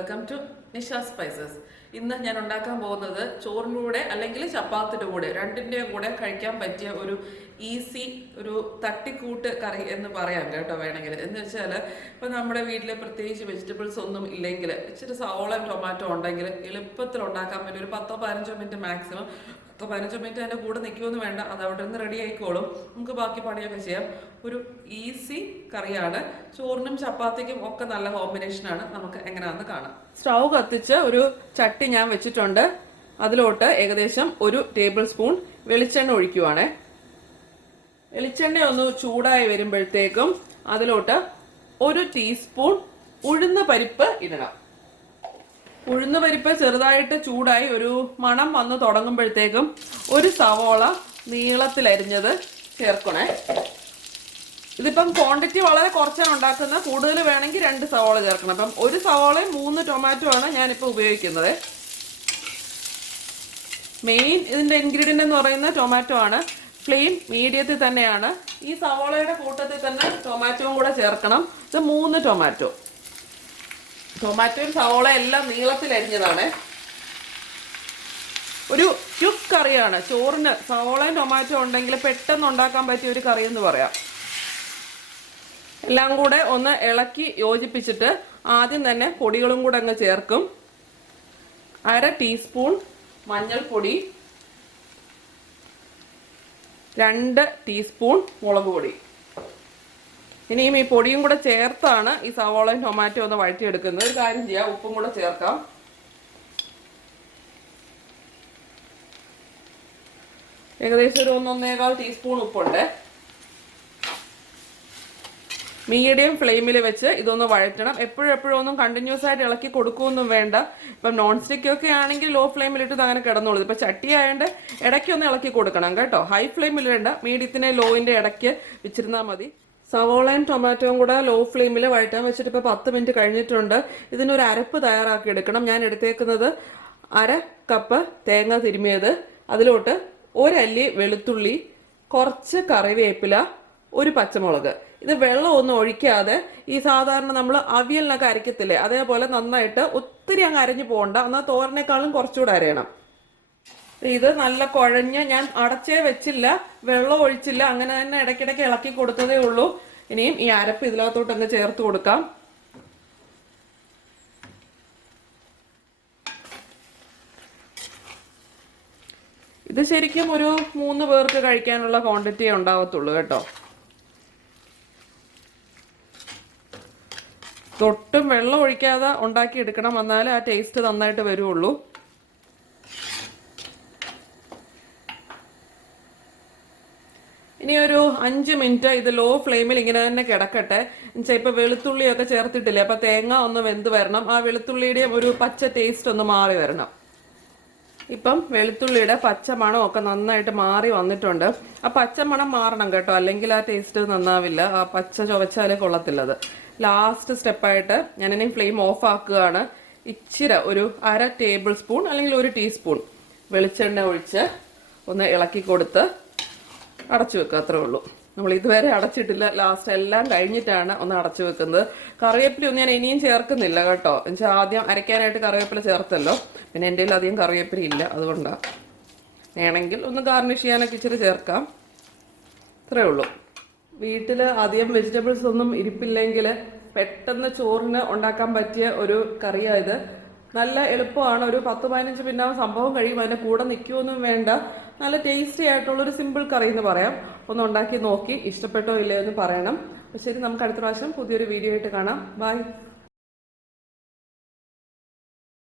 Welcome to Nisha spices. ഇന്ന് ഞാൻ ഉണ്ടാക്കാൻ പോകുന്നത് ചോറിൻ്റെ കൂടെ അല്ലെങ്കിൽ ചപ്പാത്തിൻ്റെ കൂടെ രണ്ടിൻ്റെയും കൂടെ കഴിക്കാൻ പറ്റിയ ഒരു ഈസി ഒരു തട്ടിക്കൂട്ട് കറി എന്ന് പറയാം കേട്ടോ വേണമെങ്കിൽ. എന്ന് വെച്ചാൽ ഇപ്പം നമ്മുടെ വീട്ടിൽ പ്രത്യേകിച്ച് വെജിറ്റബിൾസ് ഒന്നും ഇല്ലെങ്കിൽ ഇച്ചിരി സവോളയും ടൊമാറ്റോ ഉണ്ടെങ്കിൽ എളുപ്പത്തിൽ ഉണ്ടാക്കാൻ പറ്റും. ഒരു 10-15 മിനിറ്റ് മാക്സിമം. 15 മിനിറ്റ് അതിൻ്റെ കൂടെ നിൽക്കുമെന്ന് വേണ്ട, അത് അവിടെ നിന്ന് റെഡി ആയിക്കോളും. നമുക്ക് ബാക്കി പണിയൊക്കെ ചെയ്യാം. ഒരു ഈസി കറിയാണ്. ചോറിനും ചപ്പാത്തിക്കും ഒക്കെ നല്ല കോമ്പിനേഷനാണ്. നമുക്ക് എങ്ങനെയാണെന്ന് കാണാം. സ്റ്റൗ കത്തിച്ച് ഒരു ചട്ടി ഞാൻ വെച്ചിട്ടുണ്ട്. അതിലോട്ട് ഏകദേശം 1 ടേബിൾ സ്പൂൺ വെളിച്ചെണ്ണ ഒഴിക്കുവാണേ. വെളിച്ചെണ്ണ ഒന്ന് ചൂടായി വരുമ്പോഴത്തേക്കും അതിലോട്ട് 1 ടീസ്പൂൺ ഉഴുന്ന പരിപ്പ് ഇടണം. ഉഴുന്ന പരിപ്പ് ചെറുതായിട്ട് ചൂടായി ഒരു മണം വന്ന് തുടങ്ങുമ്പോഴത്തേക്കും 1 സവോള നീളത്തിലരിഞ്ഞത് ചേർക്കണേ. ഇതിപ്പം ക്വാണ്ടിറ്റി വളരെ കുറച്ചാണ് ഉണ്ടാക്കുന്നത്. കൂടുതൽ വേണമെങ്കിൽ 2 സവോള ചേർക്കണം. അപ്പം 1 സവോളയും 3 ടൊമാറ്റോ ആണ് ഞാനിപ്പോൾ ഉപയോഗിക്കുന്നത്. മെയിൻ ഇതിൻ്റെ ഇൻഗ്രീഡിയൻ്റ് എന്ന് പറയുന്നത് ടൊമാറ്റോ ആണ്. ഫ്ലെയിം മീഡിയത്തിൽ തന്നെയാണ്. ഈ സവോളയുടെ കൂട്ടത്തിൽ തന്നെ ടൊമാറ്റോയും കൂടെ ചേർക്കണം. ഇത് 3 ടൊമാറ്റോ. ടൊമാറ്റോയും സവോള എല്ലാം നീളത്തിൽ അരിഞ്ഞതാണ്. ഒരു ക്വിക്ക് കറിയാണ്. ചോറിന് സവോളയും ടൊമാറ്റോ ഉണ്ടെങ്കിൽ പെട്ടെന്ന് ഉണ്ടാക്കാൻ പറ്റിയ ഒരു കറി എന്ന് പറയാം. എല്ലാം കൂടെ ഒന്ന് ഇളക്കി യോജിപ്പിച്ചിട്ട് ആദ്യം തന്നെ പൊടികളും കൂടെ അങ്ങ് ചേർക്കും. 1/2 ടീസ്പൂൺ മഞ്ഞൾപ്പൊടി, 2 ടീസ്പൂൺ മുളക് പൊടി. ഇനിയും ഈ പൊടിയും കൂടെ ചേർത്താണ് ഈ സവോളയും ടൊമാറ്റോ ഒന്ന് വഴറ്റിയെടുക്കുന്നത്. ഒരു കാര്യം ചെയ്യാം, ഉപ്പും കൂടെ ചേർക്കാം. ഏകദേശം ഒരു 1-1.25 ടീസ്പൂൺ ഉപ്പുണ്ട്. മീഡിയം ഫ്ലെയിമിൽ വെച്ച് ഇതൊന്ന് വഴറ്റണം. എപ്പോഴും ഒന്നും കണ്ടിന്യൂസ് ആയിട്ട് ഇളക്കി കൊടുക്കുകയൊന്നും വേണ്ട. ഇപ്പം നോൺ സ്റ്റിക്ക് ഒക്കെ ആണെങ്കിൽ ലോ ഫ്ലെയിമിലിട്ട് അങ്ങനെ കിടന്നോളൂ. ഇപ്പം ചട്ടി ആയതുകൊണ്ട് ഇടയ്ക്കൊന്ന് ഇളക്കി കൊടുക്കണം കേട്ടോ. ഹൈ ഫ്ലെയിമിൽ വേണ്ട, മീഡിയത്തിനെ ലോയിൻ്റെ ഇടയ്ക്ക് വെച്ചിരുന്നാൽ മതി. സവോളയും ടൊമാറ്റോയും കൂടെ ലോ ഫ്ലെയിമിൽ വഴറ്റാൻ വെച്ചിട്ട് ഇപ്പോൾ 10 മിനിറ്റ് കഴിഞ്ഞിട്ടുണ്ട്. ഇതിനൊരു അരപ്പ് തയ്യാറാക്കി എടുക്കണം. ഞാൻ എടുത്തേക്കുന്നത് 1/2 കപ്പ് തേങ്ങ തിരുമിയത്, അതിലോട്ട് 1 അല്ലി വെളുത്തുള്ളി, കുറച്ച് കറിവേപ്പില, 1 പച്ചമുളക്. ഇത് വെള്ളമൊന്നും ഒഴിക്കാതെ ഈ സാധാരണ നമ്മൾ അവിയലിനൊക്കെ അരയ്ക്കത്തില്ലേ അതേപോലെ നന്നായിട്ട് ഒത്തിരി അങ്ങ് അരഞ്ഞു പോകണ്ട. എന്നാൽ തോരനേക്കാളും കുറച്ചുകൂടെ അരയണം. ഇത് നല്ല കുഴഞ്ഞ് ഞാൻ അടച്ചേ വെച്ചില്ല, വെള്ളം ഒഴിച്ചില്ല, അങ്ങനെ തന്നെ ഇടയ്ക്കിടയ്ക്ക് ഇളക്കി കൊടുത്തതേ ഉള്ളൂ. ഇനിയും ഈ അരപ്പ് ഇതിനകത്തോട്ട് അങ്ങ് ചേർത്ത് കൊടുക്കാം. ഇത് ശരിക്കും ഒരു 3 പേർക്ക് കഴിക്കാനുള്ള ക്വാണ്ടിറ്റിയേ ഉണ്ടാവത്തുള്ളൂ കേട്ടോ. തൊട്ടും വെള്ളം ഒഴിക്കാതെ ഉണ്ടാക്കി എടുക്കണം, എന്നാലേ ആ ടേസ്റ്റ് നന്നായിട്ട് വരുള്ളൂ. ഇനി ഒരു 5 മിനിറ്റ് ഇത് ലോ ഫ്ലെയിമിൽ ഇങ്ങനെ തന്നെ കിടക്കട്ടെ. എന്നുവെച്ചാൽ ഇപ്പൊ വെളുത്തുള്ളിയൊക്കെ ചേർത്തിട്ടില്ലേ, അപ്പൊ തേങ്ങ ഒന്ന് വെന്ത് വരണം. ആ വെളുത്തുള്ളിയുടെയും ഒരു പച്ച ടേസ്റ്റ് ഒന്ന് മാറി വരണം. ഇപ്പം വെളുത്തുള്ളിയുടെ പച്ചമണം ഒക്കെ നന്നായിട്ട് മാറി വന്നിട്ടുണ്ട്. ആ പച്ചമണം മാറണം കേട്ടോ, അല്ലെങ്കിൽ ആ ടേസ്റ്റ് നന്നാവില്ല. ആ പച്ച ചുവച്ചാലേ കൊള്ളത്തില്ലത്. ലാസ്റ്റ് സ്റ്റെപ്പായിട്ട് ഞാനിനി ഫ്ലെയിം ഓഫ് ആക്കുകയാണ്. ഇച്ചിരി ഒരു 1/2 ടേബിൾ സ്പൂൺ അല്ലെങ്കിൽ 1 ടീസ്പൂൺ വെളിച്ചെണ്ണ ഒഴിച്ച് ഒന്ന് ഇളക്കി കൊടുത്ത് അടച്ചു വെക്കുക. അത്രേ ഉള്ളൂ. നമ്മൾ ഇതുവരെ അടച്ചിട്ടില്ല, ലാസ്റ്റ് എല്ലാം കഴിഞ്ഞിട്ടാണ് ഒന്ന് അടച്ചു വെക്കുന്നത്. കറിവേപ്പില ഒന്നും ഞാൻ ഇനിയും ചേർക്കുന്നില്ല കേട്ടോ. എന്നുവെച്ചാൽ ആദ്യം അരയ്ക്കാനായിട്ട് കറിവേപ്പില ചേർത്തല്ലോ. പിന്നെ എൻ്റെ കയ്യിൽ അധികം കറിവേപ്പില ഇല്ല, അതുകൊണ്ടാണ്. വേണമെങ്കിൽ ഒന്ന് ഗാർണിഷ് ചെയ്യാനൊക്കെ ഇച്ചിരി ചേർക്കാം. ഇത്രേ ഉള്ളൂ. വീട്ടിൽ അധികം വെജിറ്റബിൾസ് ഒന്നും ഇരിപ്പില്ലെങ്കിൽ പെട്ടെന്ന് ചോറിന് ഉണ്ടാക്കാൻ പറ്റിയ ഒരു കറിയായത്. നല്ല എളുപ്പമാണ്. ഒരു 10-15 മിനിറ്റ് സംഭവം കഴിയും. അതിൻ്റെ കൂടെ നിൽക്കുമൊന്നും വേണ്ട. നല്ല ടേസ്റ്റി ആയിട്ടുള്ളൊരു സിമ്പിൾ കറി എന്ന് പറയാം. ഒന്ന് ഉണ്ടാക്കി നോക്കി ഇഷ്ടപ്പെട്ടോ ഇല്ലയോ എന്ന് പറയണം. അപ്പോൾ ശരി, നമുക്ക് അടുത്ത പ്രാവശ്യം പുതിയൊരു വീഡിയോ ആയിട്ട് കാണാം. ബൈ.